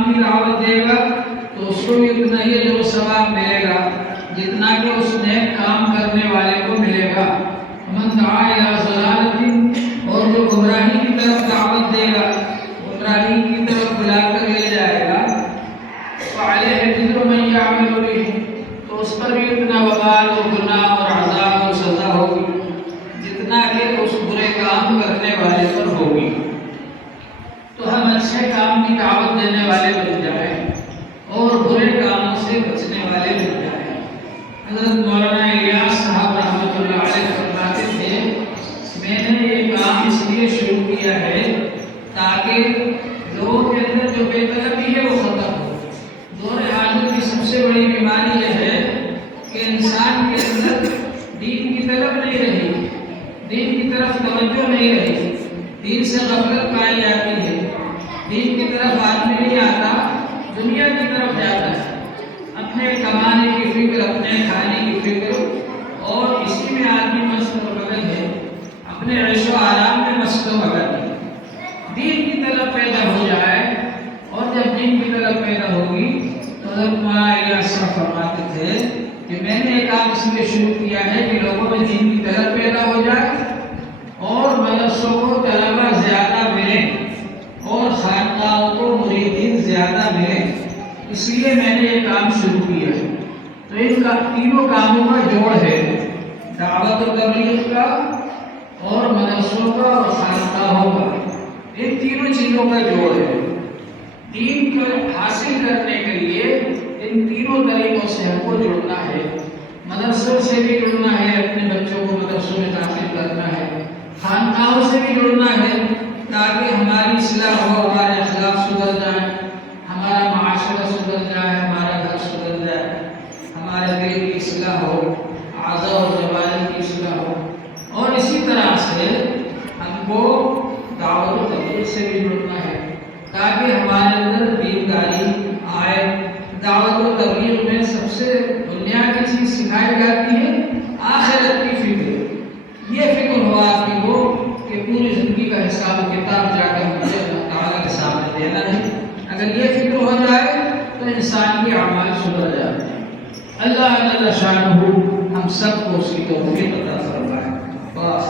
کام کی دعوت دے گا تو اس کو بھی اتنا ہی جو ثواب ملے گا جتنا کہ اس نیک کام کرنے والے کو ملے گا. من دعا الی ضلالۃ، اور جو گمراہی کی طرف دعوت دے گا، گمراہی کی طرف بلا کر لے جائے گا، فعلیہ وزر من یعمل بہ، تو اس پر بھی اتنا وبال و گناہ اور عذاب اور سزا ہوگی جتنا کہ اس برے کام کرنے والے پر ہوگی. تو ہم اچھے کام کی دعوت دینے والے بن جائیں اور برے کاموں سے بچنے والے بن جائیں. حضرت مولانا الیاس صاحب رحمۃ اللہ علیہ فرماتے تھے میں نے یہ کام اس لیے شروع کیا ہے تاکہ لوگوں کے اندر جو بے طلبی ہے وہ ختم ہو. دور حاضر کی سب سے بڑی بیماری یہ ہے کہ انسان کے اندر دین کی طلب نہیں رہی، دین کی طرف توجہ نہیں رہی، دین سے غفلت پائی جاتی ہے، دین کی طرف آدمی نہیں آتا، دنیا کی طرف جاتا ہے، اپنے کمانے کی فکر، اپنے کھانے کی فکر، اور اسی میں آدمی مست و مگن ہے، اپنے عیش و آرام میں مست و مگن ہے. دین کی طرف پیدا ہو جائے، اور جب دین کی طرف پیدا ہوگی تو حضرت مولانا الیاس صاحب فرماتے تھے کہ میں نے ایک کام اس لیے شروع کیا ہے کہ لوگوں میں دین کی طرف پیدا ہو جائے اور مدرسوں کو طلبہ زیادہ ملیں اور خانقاہوں کو مریدین زیادہ ملیں. اس لیے میں نے یہ کام شروع کیا ہے. تو ان کا تینوں کاموں کا جوڑ ہے، دعوت و تبلیغ کا اور مدرسوں کا اور خانقاہوں کا. ان تینوں چیزوں کا جوڑ ہے. دین کو حاصل کرنے کے لیے ان تینوں طریقوں سے ہم کو جڑنا ہے. مدرسوں سے بھی جڑنا ہے، اپنے بچوں کو مدرسوں میں داخل کرنا ہے، خانقاہوں سے بھی جڑنا ہے تاکہ ہماری اصلاح ہو، ہمارے اخلاق سدھر جائیں، ہمارا معاشرہ سدھر جائے، ہمارا گھر سدھر جائے، ہمارے دل کی اصلاح ہو، اعضاء اور جوارح کی اصلاح ہو. اور اسی طرح سے ہم کو دعوت و تبلیغ سے بھی جڑنا ہے تاکہ ہمارے اندر دینداری آئے. دعوت و تبلیغ میں سب سے بنیادی چیز سکھائی جاتی ہے آخرت کی فکر. یہ فکر ہو آپ کی ہو کہ پوری زندگی کا حساب و کتاب جا کر مجھے اللہ تعالیٰ کے سامنے دینا ہے. اگر یہ فکر ہو جائے تو انسان کے اعمال سدھر جاتے ہیں. اللہ جل شانہ ہم سب کو اس کی توفیق عطا فرمائے.